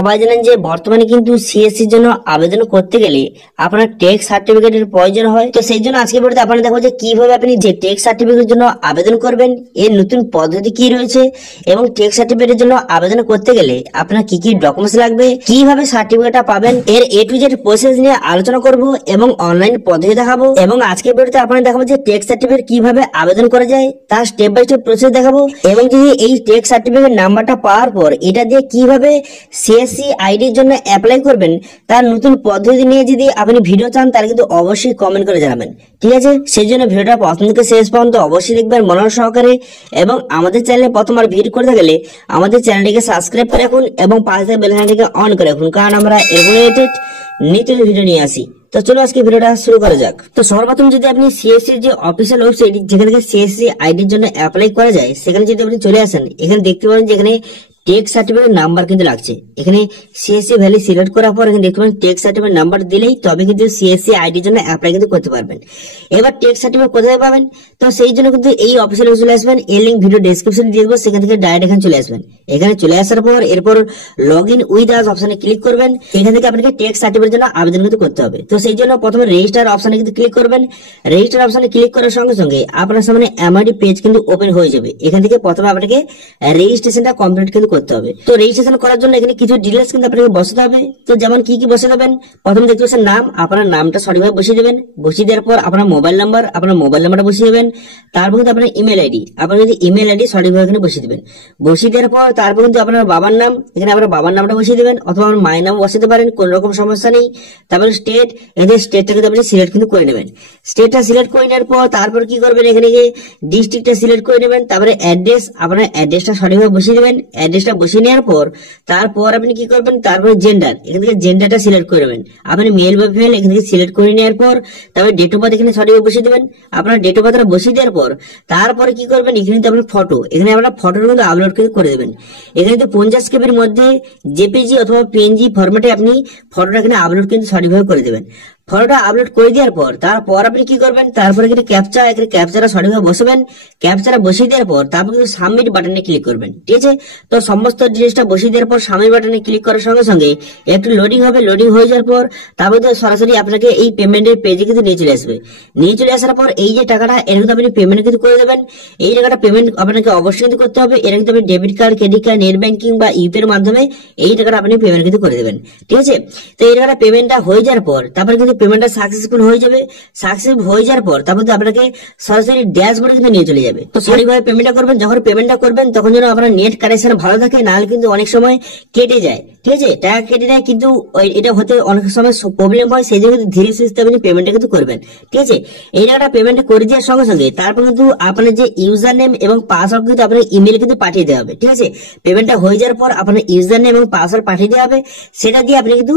সবাই জানেন যে বর্তমানে কিন্তু সিএসসি জন্য আবেদন করতে গেলে আপনার টেক্সট সার্টিফিকেটের প্রয়োজন হয়। তো সেই জন্য আজকে ভিডিওতে আপনারা দেখবো যে কিভাবে আপনি যে টেক্সট সার্টিফিকেটের জন্য আবেদন করবেন, এর নতুন পদ্ধতি কি রয়েছে এবং টেক্সট সার্টিফিকেটের জন্য আবেদন করতে গেলে আপনার কি কি ডকুমেন্টস লাগবে, কিভাবে সার্টিফিকেটটা পাবেন, এর এ টু জেড প্রসেস নিয়ে আলোচনা করব এবং অনলাইন পদ্ধতি দেখাবো। এবং আজকের ভিডিওতে আপনারা দেখাবো যে টেক্সট সার্টিফিকেট কিভাবে আবেদন করা যায় তার স্টেপ বাই স্টেপ প্রসেস দেখাবো। এবং যদি এই টেক্সট সার্টিফিকেট নাম্বারটা পাওয়ার পর এটা দিয়ে কিভাবে সিএসসি আইডির জন্য অ্যাপ্লাই করবেন তার নতুন পদ্ধতি নিয়ে যদি আপনি ভিডিও চান তাহলে কিন্তু অবশ্যই কমেন্ট করে জানাবেন, ঠিক আছে? সেই জন্য ভিডিওটা প্রথম থেকে শেষ পর্যন্ত অবশ্যই দেখবেন মনোযোগ সহকারে। এবং আমাদের চ্যানেলে প্রথমবার ভিডিও করতে গেলে আমাদের চ্যানেলটিকে সাবস্ক্রাইব করে রাখুন এবং পাশে থাকা বেল আইকনটিকে অন করে রাখুন, কারণ আমরা রিলেটেড নিত্য ভিডিও নিয়ে আসি। তো চলো আজকে ভিডিওটা শুরু করা যাক। তো সর্বপ্রথম যদি আপনি সিএসসি যে অফিসিয়াল ওয়েবসাইট যেখান থেকে সিএসসি আইডির জন্য অ্যাপ্লাই করা যায় সেখানে যদি আপনি চলে আসেন, এখানে দেখতে পাবেন যে এখানে টেক্সট সার্টিফিকেট নাম্বার কিন্তু লাগছে। এখানে সিএসসি ভ্যালু সিলেক্ট করার পর এখানে দেখতে পাবেন টেক্সট সার্টিফিকেট নাম্বার দিলেই তবে কিন্তু সিএসসি আইডির জন্য অ্যাপ্লাই কিন্তু করতে পারবেন। এবার টেক্সট সার্টিফিকেট কোথায় পাবেন? তো সেই জন্য কিন্তু এই অফিসিয়াল চলে আসবেন, এর লিঙ্ক ভিডিও ডেসক্রিপশনে দিয়ে দেবো, সেখান থেকে ডাইরেক্ট এখানে চলে আসবেন। এখানে চলে আসার পর এরপর লগ ইন উইথ আস অপশনে ক্লিক করবেন। এখান থেকে আপনাকে টেক্সট সার্টিফিকেটের জন্য আবেদন কিন্তু করতে হবে। তো সেই জন্য প্রথমে রেজিস্টার অপশনে কিন্তু ক্লিক করবেন। রেজিস্টার অপশনে ক্লিক করার সঙ্গে সঙ্গে আপনার সামনে এমআইডি পেজ কিন্তু ওপেন হয়ে যাবে। এখান থেকে প্রথমে আপনাকে রেজিস্ট্রেশনটা কমপ্লিট কিন্তু করতে হবে। তো রেজিস্ট্রেশন করার জন্য এখানে কিছু ডিটেইলস কিন্তু আপনাকে বসাতে হবে। তো যেমন কি কি বসে দেবেন, প্রথমে দেখতে পাচ্ছেন নাম, আপনার নামটা সঠিকভাবে বসিয়ে দেবেন। বসিয়ে দেওয়ার পর আপনার মোবাইল নাম্বারটা বসিয়ে দেবেন। তারপর কিন্তু আপনার ইমেল আইডি, আপনার যদি ইমেল আইডি সঠিকভাবে এখানে বসিয়ে দেবেন। বসিয়ে দেওয়ার পর তারপর কিন্তু আপনার বাবার নাম, এখানে আপনার বাবার নামটা বসিয়ে দেবেন, অথবা আপনার মায়ের নাম বসাতে পারেন, কোনো রকম সমস্যা নেই। তারপরে স্টেট, এখানে স্টেটটা কিন্তু আপনি সিলেক্ট কিন্তু করে নেবেন। স্টেটটা সিলেক্ট করে নেওয়ার পর তারপর কি করবেন, এখানে গিয়ে ডিস্ট্রিক্টটা সিলেক্ট করে নেবেন। তারপরে অ্যাড্রেস, আপনার অ্যাড্রেসটা সঠিকভাবে বসিয়ে দেবেন। অ্যাড্রেসটা বসিয়ে নেওয়ার পর তারপর আপনি কি করবেন, তারপরে জেন্ডার, এখান থেকে জেন্ডারটা সিলেক্ট করে নেবেন। আপনি মেল বা ফিমেল এখান থেকে সিলেক্ট করে নেওয়ার পর তারপরে ডেট অফ বার্থ এখানে সঠিকভাবে বসিয়ে দেবেন। আপনার ডেট অফ বার্থটা বসিয়ে দেওয়ার পর তারপরে কি করবেন, এখানে তো আপনার ফটো, এখানে আপনার ফটোটা কিন্তু আপলোড করে দেবেন। এখানে তো 50 কেবির মধ্যে জেপিজি অথবা পিএনজি ফরম্যাটে আপনি ফটোটা এখানে আপলোড কিন্তু সঠিকভাবে করে দেবেন। ফটোটা আপলোড করে দেওয়ার পর তারপর আপনি কি করবেন, তারপর এখানে ক্যাপচাটা সঠিকভাবে বসাবেন। ক্যাপচাটা বসিয়ে দেওয়ার পর তারপর কিন্তু সাবমিট বাটনে ক্লিক করবেন, ঠিক আছে? তো সমস্ত জিনিসটা বসিয়ে দেওয়ার পর সাবমিট বাটনে ক্লিক করার সঙ্গে সঙ্গে একটু লোডিং হবে। লোডিং হয়ে যাওয়ার পর তারপর সরাসরি আপনাকে এই পেমেন্টের পেজে কিন্তু নিয়ে চলে আসবে। নিয়ে চলে আসার পর এই যে টাকাটা এর কিন্তু আপনি পেমেন্ট কিন্তু করে দেবেন। এই টাকাটা পেমেন্ট আপনাকে অবশ্যই কিন্তু করতে হবে। এর কিন্তু আপনি debit card, credit card, net banking বা ইউপিআই এর মাধ্যমে এই টাকাটা আপনি পেমেন্ট কিন্তু করে দেবেন, ঠিক আছে? তো এই টাকাটা পেমেন্টটা হয়ে যাওয়ার পর তারপর কিন্তু পেমেন্টটা সাকসেসফুল হয়ে যাবে। সাকসেসফুল হয়ে যাওয়ার পর তারপর আপনাকে সরাসরি ড্যাশবোর্ডে কিন্তু নিয়ে চলে যাবে। তো সঠিকভাবে পেমেন্টটা করবেন। যখন পেমেন্টটা করবেন তখন যেন আপনার নেট কানেকশন ভালো থাকে, নাহলে কিন্তু অনেক সময় কেটে যায়, ঠিক আছে? টাকা কেটে যায় কিন্তু এটা হতে অনেক সময় প্রবলেম হয়। সেই জন্য ধীরে সুস্থে আপনি পেমেন্টটা কিন্তু করবেন, ঠিক আছে? এই টাকাটা পেমেন্ট করে দেওয়ার সঙ্গে সঙ্গে তারপর কিন্তু আপনার যে ইউজার নেম এবং পাসওয়ার্ড কিন্তু আপনার ইমেল কিন্তু পাঠিয়ে দেওয়া হবে, ঠিক আছে? পেমেন্টটা হয়ে যাওয়ার পর আপনার ইউজার নেম এবং পাসওয়ার্ড পাঠিয়ে দেওয়া হবে। সেটা দিয়ে আপনি কিন্তু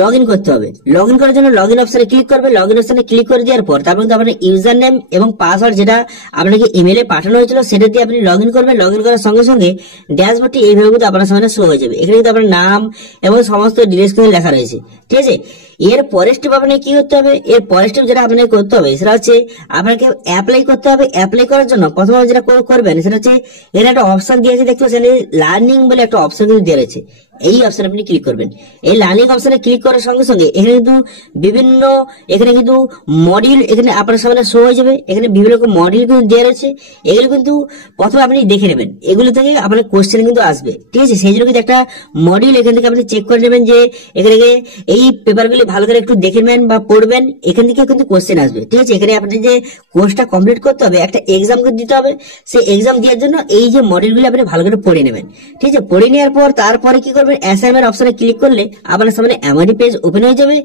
লগ ইন করতে হবে। লগ ইন করার জন্য লগ ইন অপশনে ক্লিক করবে। লগ ইন অপশনে ক্লিক করে দেওয়ার পর তারপর কিন্তু আপনার ইউজার নেম এবং পাসওয়ার্ড যেটা আপনাকে ইমেলে পাঠানো হয়েছিল সেটা দিয়ে আপনি লগ ইন করবেন। লগ ইন করার সঙ্গে সঙ্গে ড্যাশবোর্ডটি এইভাবে কিন্তু আপনার সামনে শো হয়ে যাবে। এখানে কিন্তু আপনার নাম এবং সমস্ত ডিটেইলস কিন্তু লেখা রয়েছে, ঠিক আছে? এর পরের স্টেপ আপনাকে কি করতে হবে, এর পরের স্টেপ যেটা আপনাকে করতে হবে সেটা হচ্ছে আপনাকে অ্যাপ্লাই করতে হবে। অ্যাপ্লাই করার জন্য প্রথমে যেটা করবেন সেটা হচ্ছে এখানে একটা অপশন দিয়েছে, দেখতে পাচ্ছেন লার্নিং বলে একটা অপশন কিন্তু দেওয়া রয়েছে। এই অপশন আপনি ক্লিক করবেন। এই লার্নিং অপশনে ক্লিক করার সঙ্গে সঙ্গে এখানে কিন্তু বিভিন্ন মডিউল এখানে আপনার সামনে শো হয়ে যাবে। এখানে বিভিন্ন রকম মডিউল কিন্তু দেওয়া রয়েছে। এগুলো কিন্তু প্রথমে আপনি দেখে নেবেন, এগুলো থেকে আপনার কোশ্চেন কিন্তু আসবে, ঠিক আছে? সেই জন্য কিন্তু একটা মডিউল এখান থেকে আপনি চেক করে নেবেন যে এখানে এই পেপারগুলি ভালো করে একটু দেখে নেবেন বা পড়বেন। এখান থেকে কিন্তু কোশ্চেন আসবে, ঠিক আছে? এখানে আপনি যে কোর্সটা কমপ্লিট করতে হবে, একটা এক্সাম দিতে হবে। সেই এক্সাম দেওয়ার জন্য এই যে মডিউলগুলো আপনি ভালো করে পড়ে নেবেন, ঠিক আছে? পড়ে নেওয়ার পর তারপরে কি করবেন, অ্যাসাইনমেন্ট অপশনে ক্লিক করলে আপনার সামনে এমআইডি পেজ ওপেন হয়ে যাবে।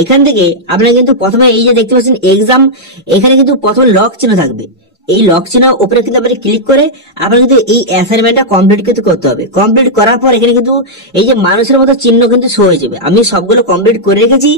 এখান থেকে আপনার কিন্তু প্রথমে এই যে দেখতে পাচ্ছেন এক্সাম, এখানে কিন্তু প্রথমে লক চিহ্ন থাকবে। এই লক চিহ্ন উপরে কিন্তু আপনি ক্লিক করে আপনার কিন্তু এই অ্যাসাইনমেন্টটা কমপ্লিট কিন্তু করতে হবে। কমপ্লিট করার পর এখানে কিন্তু এই যে মানুষের মতো চিহ্ন কিন্তু শো হয়ে যাবে। আমি সবগুলো কমপ্লিট করে রেখেছি,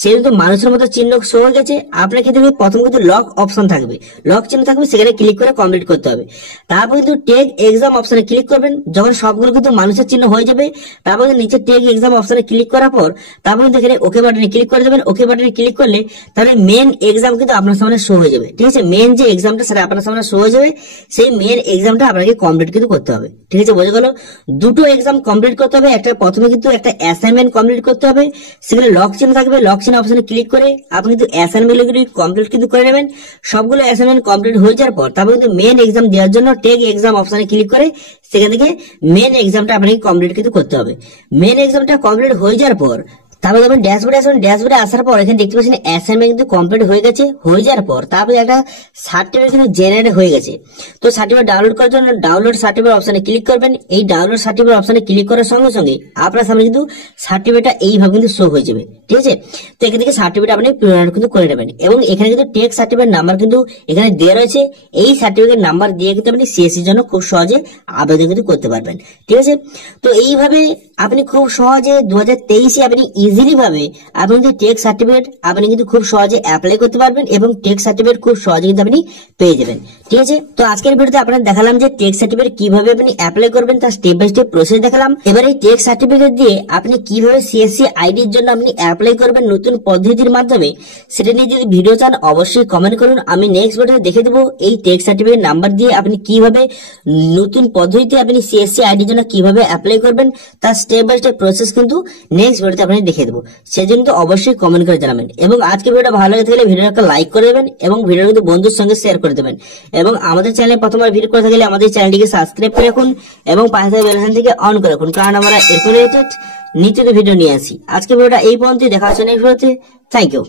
সে কিন্তু মানুষের মতো চিহ্ন শো হয়ে গেছে। আপনার ক্ষেত্রে প্রথম কিন্তু লক অপশন থাকবে, লক চিহ্ন থাকবে, সেখানে ক্লিক করে কমপ্লিট করতে হবে। তারপর কিন্তু টেক এক্সাম অপশনে ক্লিক করবেন। যখন সবগুলো কিন্তু মানুষের চিহ্ন হয়ে যাবে তারপর নিচে টেক এক্সাম অপশনে ক্লিক করার পর তারপর কিন্তু এখানে ওকে বাটনে ক্লিক করে দেবেন। ওকে বাটনে ক্লিক করলে তাহলে মেন এক্সাম কিন্তু আপনার সামনে শো হয়ে যাবে, ঠিক আছে? মেন যে এক্সামটা সেটা আপনার সামনে শো হয়ে যাবে, সেই মেন এক্সামটা আপনাকে কমপ্লিট কিন্তু করতে হবে। ঠিক আছে, বোঝা গেল? দুটো এক্সাম কমপ্লিট করতে হবে। একটা প্রথমে কিন্তু একটা অ্যাসাইনমেন্ট কমপ্লিট করতে হবে, সেখানে লক চিহ্ন থাকবে, লক চিহ্ন অপশনে ক্লিক করে আপনি কিন্তু অ্যাসাইনমেন্টগুলি কমপ্লিট কিন্তু করে নেবেন। সবগুলো অ্যাসাইনমেন্ট কমপ্লিট হয়ে যাওয়ার পর তারপর কিন্তু মেন এক্সাম দেওয়ার জন্য টেক এক্সাম অপশনে ক্লিক করে সেখান থেকে মেন এক্সামটা আপনাকে কমপ্লিট কিন্তু করতে হবে। মেন এক্সামটা কমপ্লিট হয়ে যাওয়ার পর তারপর যখন ড্যাশবোর্ডে আসবেন, ড্যাশবোর্ডে আসার পর এখানে দেখতে পাচ্ছেন অ্যাসাইনমেন্ট কিন্তু কমপ্লিট হয়ে গেছে। হয়ে যাওয়ার পর তারপরে একটা সার্টিফিকেট কিন্তু জেনারেট হয়ে গেছে। তো সার্টিফিকেট ডাউনলোড করার জন্য ডাউনলোড সার্টিফিকেট অপশনে ক্লিক করবেন। এই ডাউনলোড সার্টিফিকেট অপশনে ক্লিক করার সঙ্গে সঙ্গে আপনার সামনে কিন্তু সার্টিফিকেটটা এইভাবে কিন্তু শো হয়ে যাবে। ঠিক আছে, তো এখান থেকে সার্টিফিকেট আপনি প্রিন্ট কিন্তু করে নেবেন এবং এখানে কিন্তু টেক সার্টিফিকেট নাম্বার কিন্তু এখানে দেওয়া রয়েছে। এই সার্টিফিকেট নাম্বার দিয়ে কিন্তু আপনি সিএসসির জন্য খুব সহজে আবেদন কিন্তু করতে পারবেন। ঠিক আছে, তো এইভাবে আপনি খুব সহজে 2023 আপনি ইজিলি ভাবে আপনি কিন্তু টেক সার্টিফিকেট আপনি কিন্তু খুব সহজে অ্যাপ্লাই করতে পারবেন এবং টেক সার্টিফিকেট খুব সহজে কিন্তু আপনি পেয়ে যাবেন। ঠিক আছে, তো আজকের ভিডিওতে আপনাদের দেখালাম যে টেক সার্টিফিকেট কিভাবে আপনি অ্যাপ্লাই করবেন, তার স্টেপ বাই স্টেপ প্রসেস দেখালাম। এবার এই টেক সার্টিফিকেট দিয়ে আপনি কিভাবে সিএসসি আইডির জন্য আপনি অ্যাপ্লাই করবেন নতুন পদ্ধতির মাধ্যমে, সেটা নিয়ে যদি ভিডিও চান অবশ্যই কমেন্ট করুন। আমি নেক্সট ভিডিওতে দেখে দেবো এই টেক সার্টিফিকেট নাম্বার দিয়ে আপনি কিভাবে নতুন পদ্ধতিতে আপনি সিএসসি আইডির জন্য কিভাবে অ্যাপ্লাই করবেন, তার স্টেপ বাই স্টেপ প্রসেস কিন্তু নেক্সট ভিডিওতে আপনি দেখে দেবো। সেজন্য তো অবশ্যই কমেন্ট করে জানাবেন এবং আজকে ভিডিওটা ভালো লেগে থাকলে ভিডিওটা একটা লাইক করে দেবেন এবং ভিডিও কিন্তু বন্ধুর সঙ্গে শেয়ার করে দেবেন এবং আমাদের চ্যানেলে প্রথমবার ভিডিও করে থাকলে আমাদের চ্যানেলটিকে সাবস্ক্রাইব করে রাখুন এবং পাশে থাকা বেল আইকনটিকে অন করে রাখুন, কারণ আমরা এরপর রিলেটেড নিত্য ভিডিও নিয়ে আসি। আজকে ভিডিওটা এই পর্যন্তই, দেখা হচ্ছে নেক্সট ভিডিওতে। Thank you.